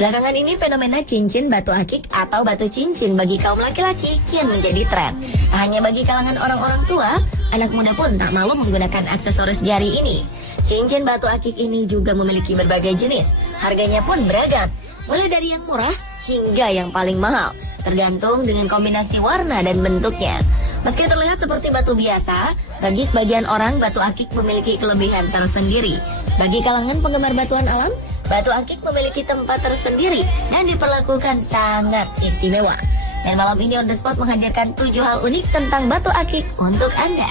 Belakangan ini fenomena cincin batu akik atau batu cincin bagi kaum laki-laki kian menjadi tren. Tak hanya bagi kalangan orang-orang tua, anak muda pun tak malu menggunakan aksesoris jari ini. Cincin batu akik ini juga memiliki berbagai jenis. Harganya pun beragam, mulai dari yang murah hingga yang paling mahal, tergantung dengan kombinasi warna dan bentuknya. Meski terlihat seperti batu biasa, bagi sebagian orang batu akik memiliki kelebihan tersendiri. Bagi kalangan penggemar batuan alam, batu akik memiliki tempat tersendiri dan diperlakukan sangat istimewa. Dan malam ini On The Spot menghadirkan 7 hal unik tentang batu akik untuk Anda.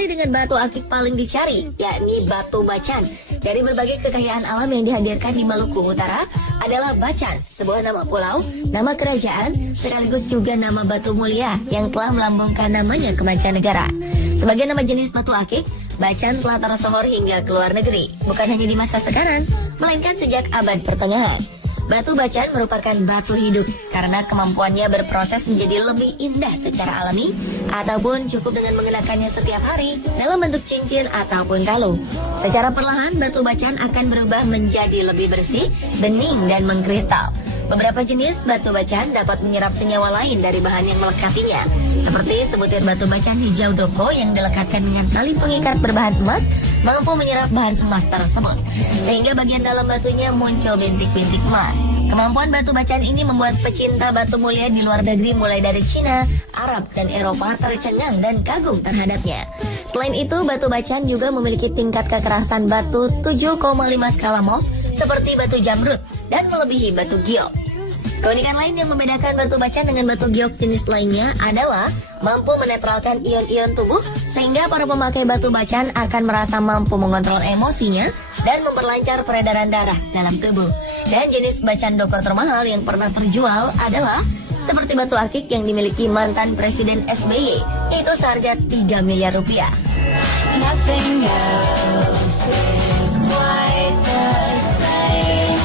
Dengan batu akik paling dicari, yakni batu bacan. Dari berbagai kekayaan alam yang dihadirkan di Maluku Utara adalah Bacan, sebuah nama pulau, nama kerajaan, sekaligus juga nama batu mulia yang telah melambungkan namanya ke mancanegara. Sebagai nama jenis batu akik, Bacan telah tersohor hingga ke luar negeri, bukan hanya di masa sekarang, melainkan sejak abad pertengahan. Batu bacan merupakan batu hidup karena kemampuannya berproses menjadi lebih indah secara alami ataupun cukup dengan mengenakannya setiap hari dalam bentuk cincin ataupun kalung. Secara perlahan batu bacan akan berubah menjadi lebih bersih, bening dan mengkristal. Beberapa jenis batu bacan dapat menyerap senyawa lain dari bahan yang melekatinya, seperti sebutir batu bacan hijau doko yang dilekatkan dengan tali pengikat berbahan emas mampu menyerap bahan emas tersebut, sehingga bagian dalam batunya muncul bintik-bintik emas. Kemampuan batu bacan ini membuat pecinta batu mulia di luar negeri mulai dari Cina, Arab, dan Eropa tercengang dan kagum terhadapnya. Selain itu, batu bacan juga memiliki tingkat kekerasan batu 7,5 skala Mohs seperti batu jamrud dan melebihi batu giok. Keunikan lain yang membedakan batu bacan dengan batu giok jenis lainnya adalah mampu menetralkan ion-ion tubuh sehingga para pemakai batu bacan akan merasa mampu mengontrol emosinya dan memperlancar peredaran darah dalam tubuh. Dan jenis bacan doko termahal yang pernah terjual adalah seperti batu akik yang dimiliki mantan Presiden SBY, yaitu seharga 3 miliar rupiah. Nothing else is quite the same.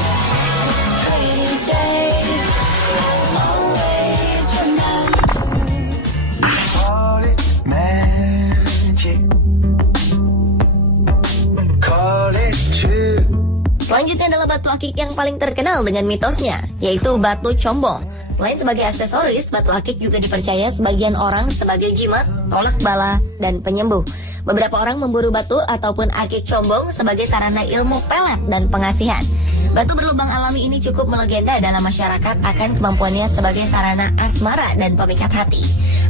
Selanjutnya adalah batu akik yang paling terkenal dengan mitosnya, yaitu batu combong. Selain sebagai aksesoris, batu akik juga dipercaya sebagian orang sebagai jimat, tolak bala, dan penyembuh. Beberapa orang memburu batu ataupun akik combong sebagai sarana ilmu pelet dan pengasihan. Batu berlubang alami ini cukup melegenda dalam masyarakat akan kemampuannya sebagai sarana asmara dan pemikat hati.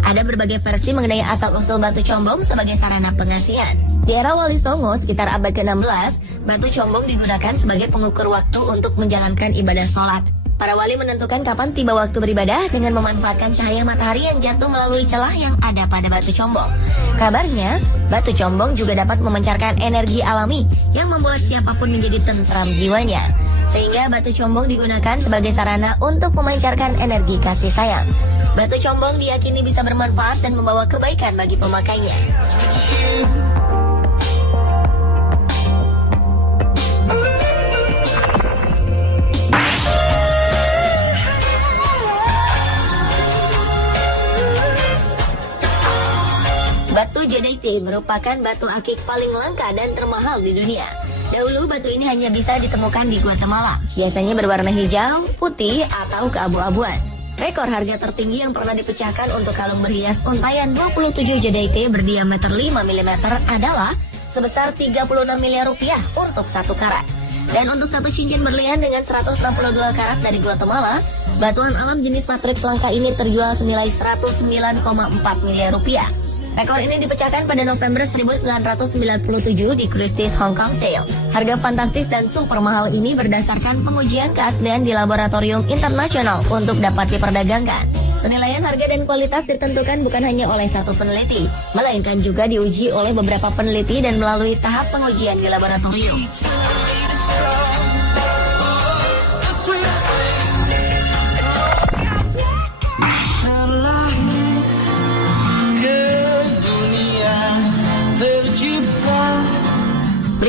Ada berbagai versi mengenai asal-usul batu combong sebagai sarana pengasihan. Di era Wali Songo sekitar abad ke-16, batu combong digunakan sebagai pengukur waktu untuk menjalankan ibadah sholat. Para wali menentukan kapan tiba waktu beribadah dengan memanfaatkan cahaya matahari yang jatuh melalui celah yang ada pada batu combong. Kabarnya, batu combong juga dapat memancarkan energi alami yang membuat siapapun menjadi tentram jiwanya. Sehingga batu combong digunakan sebagai sarana untuk memancarkan energi kasih sayang. Batu combong diyakini bisa bermanfaat dan membawa kebaikan bagi pemakainya. Batu Jadaite merupakan batu akik paling langka dan termahal di dunia. Dahulu batu ini hanya bisa ditemukan di Guatemala, biasanya berwarna hijau, putih, atau keabu-abuan. Rekor harga tertinggi yang pernah dipecahkan untuk kalung berhias untayan 27 Jadaite berdiameter 5 mm adalah sebesar 36 miliar rupiah untuk 1 karat. Dan untuk satu cincin berlian dengan 162 karat dari Guatemala, batuan alam jenis matriks langka ini terjual senilai 109,4 miliar rupiah. Rekor ini dipecahkan pada November 1997 di Christie's Hong Kong Sale. Harga fantastis dan super mahal ini berdasarkan pengujian keaslian di laboratorium internasional untuk dapat diperdagangkan. Penilaian harga dan kualitas ditentukan bukan hanya oleh satu peneliti, melainkan juga diuji oleh beberapa peneliti dan melalui tahap pengujian di laboratorium.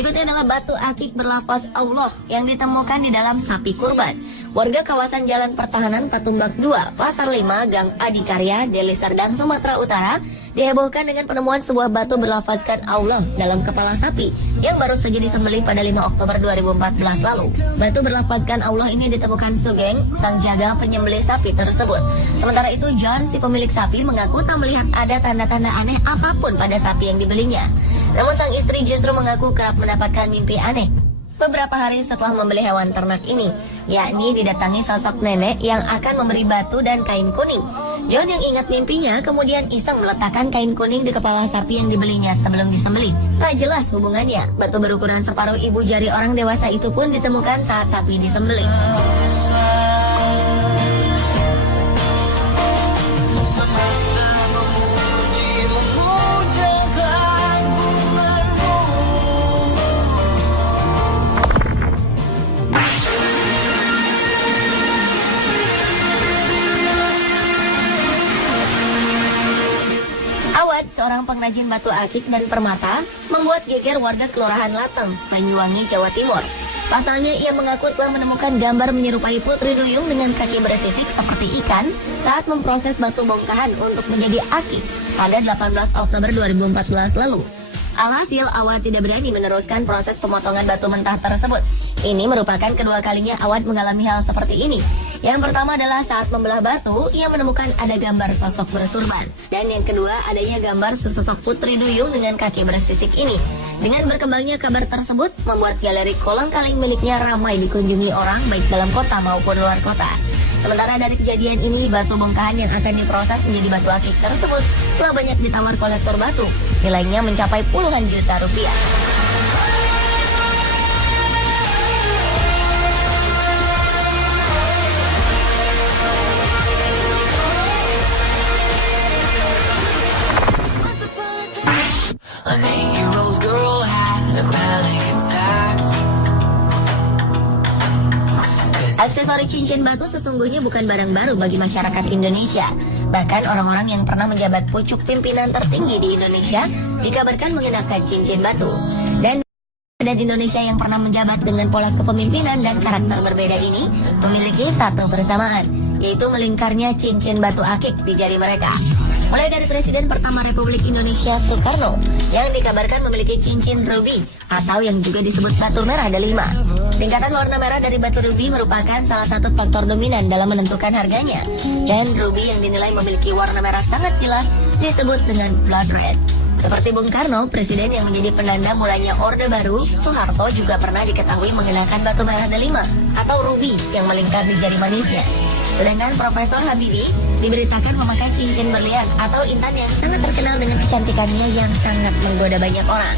Berikutnya adalah batu akik berlafaz Allah yang ditemukan di dalam sapi kurban. Warga kawasan Jalan Pertahanan Patumbak 2, Pasar 5, Gang Adikarya, Deli Serdang, Sumatera Utara dihebohkan dengan penemuan sebuah batu berlafazkan Allah dalam kepala sapi yang baru saja disembelih pada 5 Oktober 2014 lalu. Batu berlafazkan Allah ini ditemukan Sugeng, sang jagal penyembelih sapi tersebut. Sementara itu John, si pemilik sapi, mengaku tak melihat ada tanda-tanda aneh apapun pada sapi yang dibelinya. Namun sang istri justru mengaku kerap mendapatkan mimpi aneh beberapa hari setelah membeli hewan ternak ini, yakni didatangi sosok nenek yang akan memberi batu dan kain kuning. John yang ingat mimpinya kemudian iseng meletakkan kain kuning di kepala sapi yang dibelinya sebelum disembelih. Tak jelas hubungannya. Batu berukuran separuh ibu jari orang dewasa itu pun ditemukan saat sapi disembelih. Seorang pengrajin batu akik dan permata membuat geger warga Kelurahan Lateng, Banyuwangi, Jawa Timur. Pasalnya ia mengaku telah menemukan gambar menyerupai Putri Duyung dengan kaki bersisik seperti ikan saat memproses batu bongkahan untuk menjadi akik pada 18 Oktober 2014 lalu. Alhasil Awad tidak berani meneruskan proses pemotongan batu mentah tersebut. Ini merupakan kedua kalinya Awad mengalami hal seperti ini. Yang pertama adalah saat membelah batu, ia menemukan ada gambar sosok bersurban. Dan yang kedua, adanya gambar sesosok Putri Duyung dengan kaki bersisik ini. Dengan berkembangnya kabar tersebut, membuat galeri kolang-kaling miliknya ramai dikunjungi orang baik dalam kota maupun luar kota. Sementara dari kejadian ini, batu bongkahan yang akan diproses menjadi batu akik tersebut telah banyak ditawar kolektor batu. Nilainya mencapai puluhan juta rupiah. An 8-year-old girl had a panic attack. Aksesori cincin batu sesungguhnya bukan barang baru bagi masyarakat Indonesia. Bahkan orang-orang yang pernah menjabat pucuk pimpinan tertinggi di Indonesia dikabarkan mengenakan cincin batu. Dan Indonesia yang pernah menjabat dengan pola kepemimpinan dan karakter berbeda ini memiliki satu persamaan, yaitu melingkarnya cincin batu akik di jari mereka. Mulai dari Presiden pertama Republik Indonesia Soekarno yang dikabarkan memiliki cincin ruby atau yang juga disebut batu merah delima. Tingkatan warna merah dari batu ruby merupakan salah satu faktor dominan dalam menentukan harganya. Dan ruby yang dinilai memiliki warna merah sangat jelas disebut dengan blood red. Seperti Bung Karno, presiden yang menjadi penanda mulainya Orde Baru, Soeharto juga pernah diketahui mengenakan batu merah delima atau ruby yang melingkar di jari manisnya. Sedangkan Profesor Habibie diberitakan memakai cincin berlian atau intan yang sangat terkenal dengan kecantikannya yang sangat menggoda banyak orang.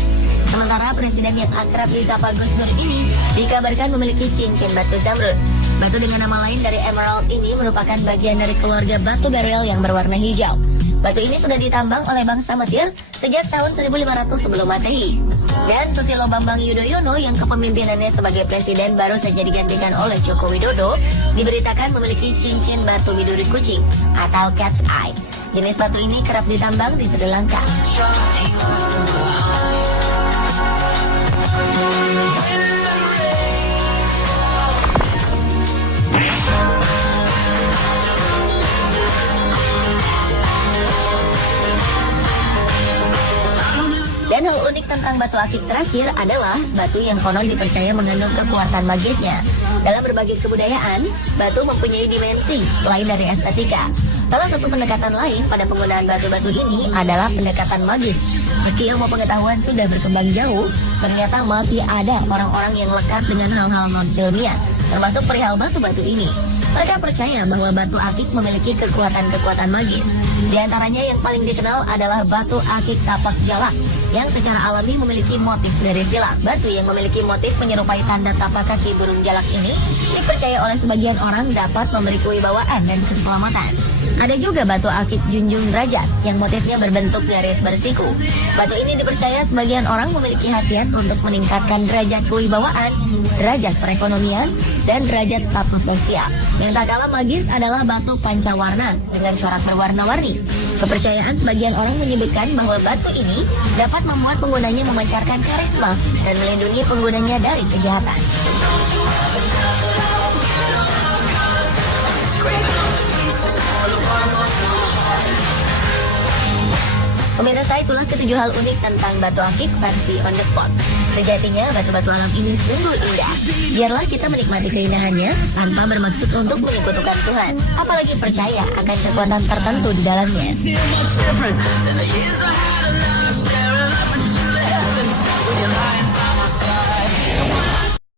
Sementara presiden yang akrab disapa Gus Dur ini dikabarkan memiliki cincin batu zamrud. Batu dengan nama lain dari emerald ini merupakan bagian dari keluarga batu beryl yang berwarna hijau. Batu ini sudah ditambang oleh bangsa Mesir sejak tahun 1500 sebelum Masehi. Dan Susilo Bambang Yudhoyono yang kepemimpinannya sebagai presiden baru saja digantikan oleh Joko Widodo diberitakan memiliki cincin batu biduri kucing atau cat's eye. Jenis batu ini kerap ditambang di Sri Lanka. Dan hal unik tentang batu akik terakhir adalah batu yang konon dipercaya mengandung kekuatan magisnya. Dalam berbagai kebudayaan, batu mempunyai dimensi selain dari estetika. Salah satu pendekatan lain pada penggunaan batu-batu ini adalah pendekatan magis. Meski ilmu pengetahuan sudah berkembang jauh, ternyata masih ada orang-orang yang lekat dengan hal-hal non-ilmiah, termasuk perihal batu-batu ini. Mereka percaya bahwa batu akik memiliki kekuatan-kekuatan magis. Di antaranya yang paling dikenal adalah batu akik tapak jalak, yang secara alami memiliki motif dari silat. Batu yang memiliki motif menyerupai tanda tapak kaki burung jalak ini dipercaya oleh sebagian orang dapat memberi kewibawaan dan keselamatan. Ada juga batu akik junjung derajat yang motifnya berbentuk garis bersiku. Batu ini dipercaya sebagian orang memiliki khasiat untuk meningkatkan derajat kewibawaan, derajat perekonomian, dan derajat status sosial. Yang tak kalah magis adalah batu pancawarna dengan corak berwarna-warni. Kepercayaan sebagian orang menyebutkan bahwa batu ini dapat membuat penggunanya memancarkan karisma dan melindungi penggunanya dari kejahatan. Pemirsa, itulah ketujuh hal unik tentang batu akik versi on the spot. Sejatinya batu-batu alam ini sungguh indah. Biarlah kita menikmati keindahannya tanpa bermaksud untuk menyekutukan Tuhan, apalagi percaya akan kekuatan tertentu di dalamnya. Different than the years I had of love, staring up into the heavens when you're lying